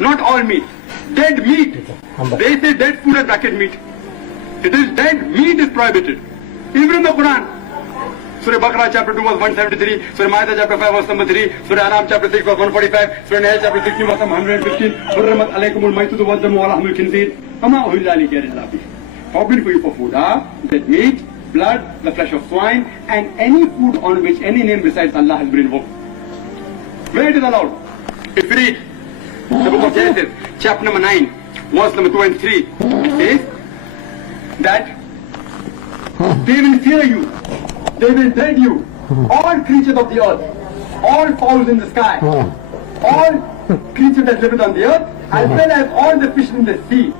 not all meat. Dead meat. They say dead food as bracket meat. It is dead meat is prohibited. Even in the Quran. Surah Baqarah chapter 2 verse 173, Surah Ma'idah chapter 5 verse number 3, Surah Anam chapter 6 verse 145, Surah Nair chapter 16 verse 115, Hurrimat alaikum al-maytatu wa damu wa lahmul khinzir, Ama uhilla li ghayri llahi. Forbidden for you for food are dead meat, blood, the flesh of swine, and any food on which any name besides Allah has been invoked. Where it is allowed? If we read the book of Genesis, chapter number 9, verse number 2 and 3, it says that they will fear you, they will dread you, all creatures of the earth, all fowls in the sky, all creatures that live on the earth, as well as all the fish in the sea,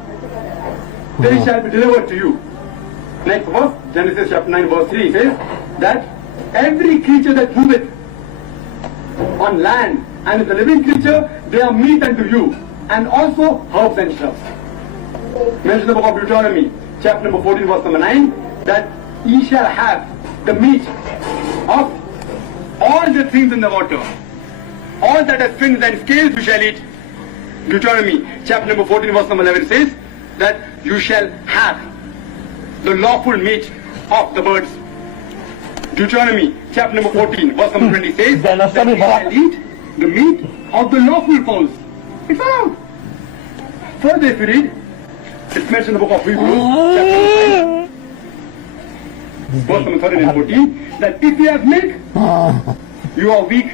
they shall be delivered to you. Next verse, Genesis chapter 9 verse 3 says that every creature that moveth on land and is a living creature, they are meat unto you, and also herbs and shrubs. Mention the book of Deuteronomy, chapter number 14 verse number 9, that ye shall have the meat of all the things in the water. All that has fins and scales you shall eat. Deuteronomy, chapter number 14 verse number 11 says that you shall have the lawful meat of the birds. Deuteronomy, chapter number 14 verse number 20 says that you shall eat the meat of the lawful fowls. It's allowed. Further if you read, it's mentioned in the book of Hebrews, chapter 5, verse number 13 and 14, that if you have milk, you are weak.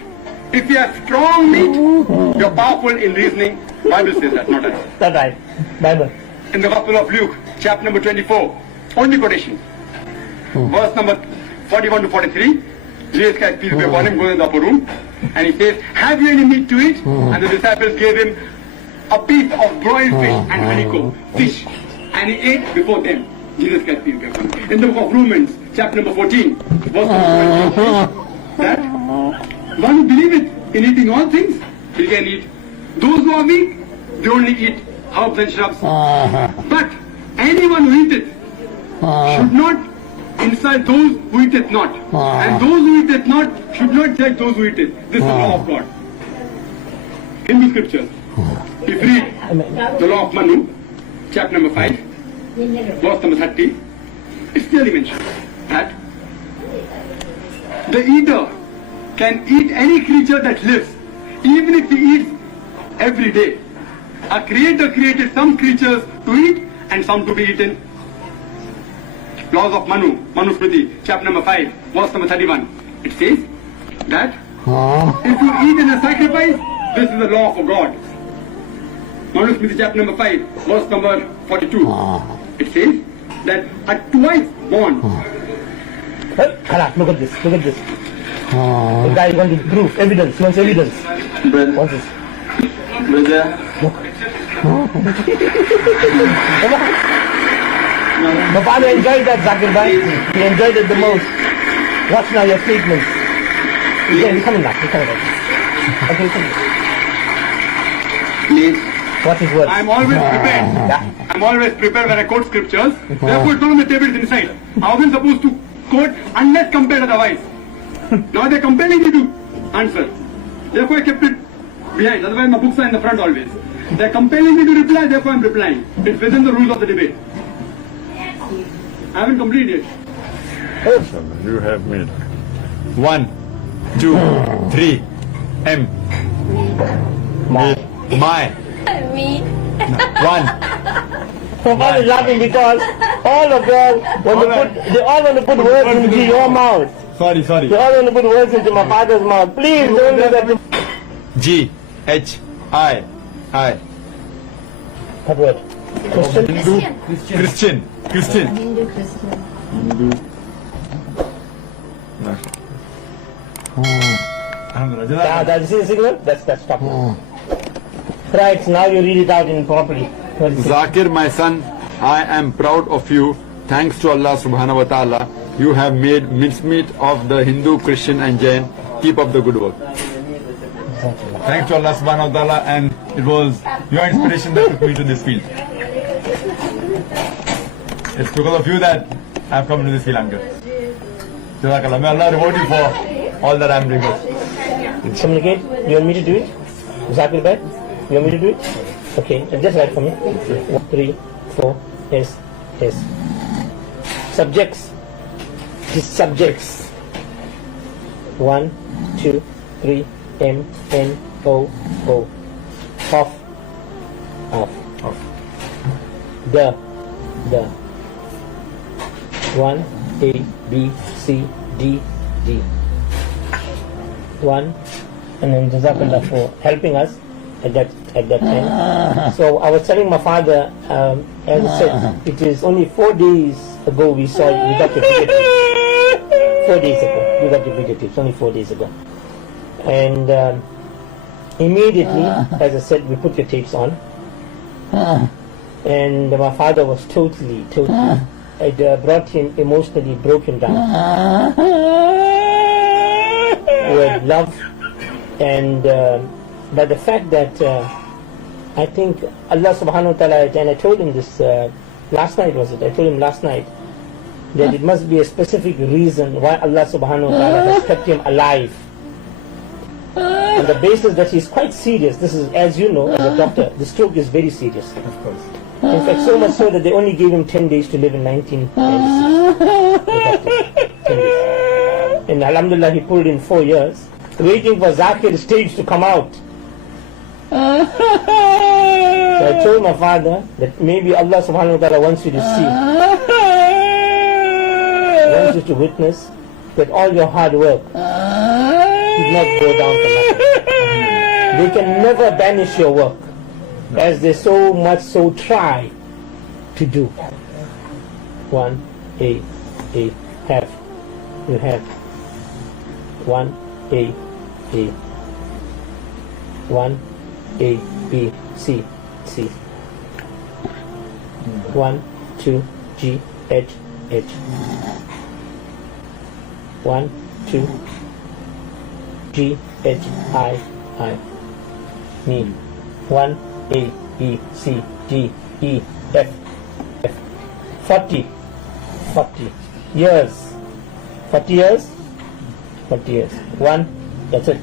If you have strong meat, you are powerful in reasoning. Bible says that, not I. That's right. Bible. In the Gospel of Luke, chapter number 24, only quotation, verse number 41 to 43, Jesus Christ, peace be upon him, goes in the upper room, and he says, have you any meat to eat? And the disciples gave him a piece of broiled fish and honeycomb, fish, and he ate before them. Jesus Christ, peace be upon him. In the book of Romans, chapter number 14, verse number 20, that one who believeth in eating all things, he can eat. Those who are weak, they only eat herbs and shrubs. But anyone who eateth should not insult those who eateth not. And those who eateth not should not judge those who eateth. This is the law of God. In the scriptures, if you read the law of Manu, chapter number 5, verse number 30, it's clearly mentioned that the eater can eat any creature that lives, even if he eats every day. A creator created some creatures to eat and some to be eaten. Laws of Manu, Manusmriti, chapter number 5, verse number 31. It says that if you eat in a sacrifice, this is the law of God. Manusmriti, chapter number 5, verse number 42. It says that a twice born. Look at this, look at this. The guy wants proof, evidence, he wants evidence. Brother. What's this? Brother. My father enjoyed that, Zakir bhai. He enjoyed it the most. Watch now your statements. He's coming back, he's coming back. Okay, he's coming back. Please. What's his words? I'm always prepared. I'm always prepared when I quote scriptures. Therefore, it's not on the tables inside. I wasn't supposed to quote unless compelled otherwise. Now they're compelling me to answer. Therefore, I kept it behind. Otherwise, my books are in the front always. They're compelling me to reply, therefore I'm replying. It's within the rules of the debate. I haven't completed yet. You have made 1, 2, 3, M. My. Me. 1. My father is laughing because all of them they all want to put words into your mouth. Sorry. They all want to put words into my father's mouth. Please don't do that. G, H, I. What word? Hindu, Christian. Hindu, Christian. That's the signal? That's stop. Right, now you read it out in properly. Zakir, my son, I am proud of you. Thanks to Allah subhanahu wa ta'ala, you have made mincemeat of the Hindu, Christian and Jain. Keep up the good work. Thanks to Allah subhanahu wa ta'ala, and it was your inspiration that took me to this field. It's because of you that I've come into this field, uncle. Jazakallah. May Allah reward you for all that I'm doing. Communicate. You want me to do it? Zakir bhai? You want me to do it? Okay, just write for me. 1, 3, 4, S, S. Subjects. These subjects. 1, 2, 3, M, N, O, O. Off. Off. Off. The. 1, A, B, C, D, D. 1, and then Jazakallah for helping us at that time. So I was telling my father, as I said, it is only 4 days ago we got your videotape. 4 days ago, we got your videotape. Only 4 days ago. And immediately, as I said, we put your tapes on. And my father was totally, it brought him emotionally broken down. With love and by the fact that I think Allah subhanahu wa ta'ala, and I told him this last night, was it? I told him last night that it must be a specific reason why Allah subhanahu wa ta'ala has kept him alive. On the basis that he's quite serious. This is, as you know, as a doctor, the stroke is very serious. Of course. In fact, so much so that they only gave him 10 days to live in 1996. 10 days. And alhamdulillah, he pulled in 4 years, waiting for Zakir's stage to come out. So I told my father that maybe Allah subhanahu wa ta'ala wants you to see, wants you to witness that all your hard work did not go down for nothing. They can never banish your work, as they so much so try to do. 1, A, have. You have. 1, A. 1, A, B, C. 1, 2, G, H. 1, 2, G, H, I. Me. 1, A, B, C, D, E, F. 40 years. 40 years? 40 years. 1, that's it.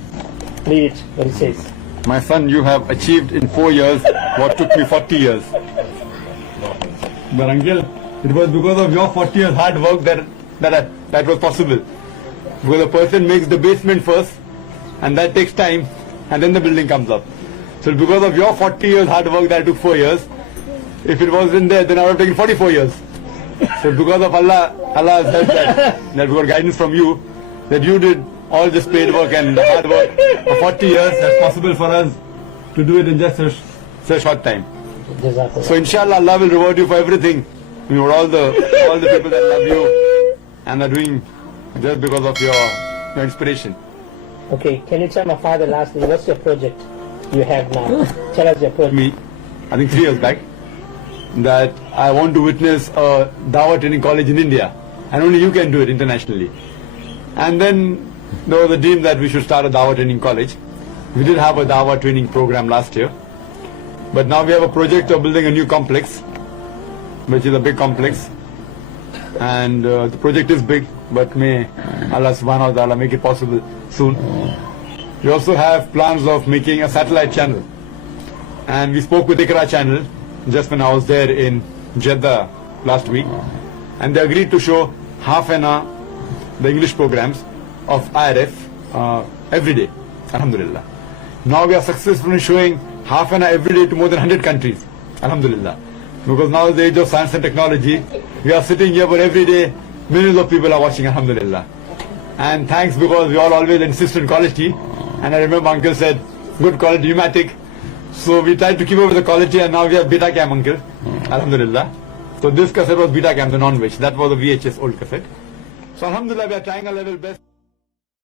Read it, what it says. My son, you have achieved in 4 years what took me 40 years. But uncle, it was because of your 40 years hard work that was possible. Because a person makes the basement first, and that takes time, and then the building comes up. So because of your 40 years hard work that took 4 years, if it wasn't there, then I would have taken 44 years. So because of Allah has helped that we got guidance from you, that you did all this paid work and hard work for 40 years, that's possible for us to do it in just a short time. So inshallah, Allah will reward you for everything. You know, all the people that love you and are doing just because of your inspiration. Okay, can you tell my father lastly, what's your project you have now? Tell us your project. Me, I think 3 years back, that I want to witness a Dawah training college in India, and only you can do it internationally. And then there was a dream that we should start a Dawah training college. We did have a Dawah training program last year, but now we have a project of building a new complex, which is a big complex, and the project is big, but may Allah subhanahu wa ta'ala make it possible soon. We also have plans of making a satellite channel, and we spoke with Ikra channel just when I was there in Jeddah last week, and they agreed to show half an hour the English programs of IRF every day. Alhamdulillah. Now we are successful in showing half an hour every day to more than 100 countries. Alhamdulillah. Because now is the age of science and technology. We are sitting here, but every day millions of people are watching. Alhamdulillah. And thanks, because we all always insist on quality. And I remember uncle said, good quality, pneumatic. So we tried to keep up with the quality, and now we have beta cam, uncle. Alhamdulillah. So this cassette was beta cam, the non-veg. That was a VHS old cassette. So alhamdulillah, we are trying our level best.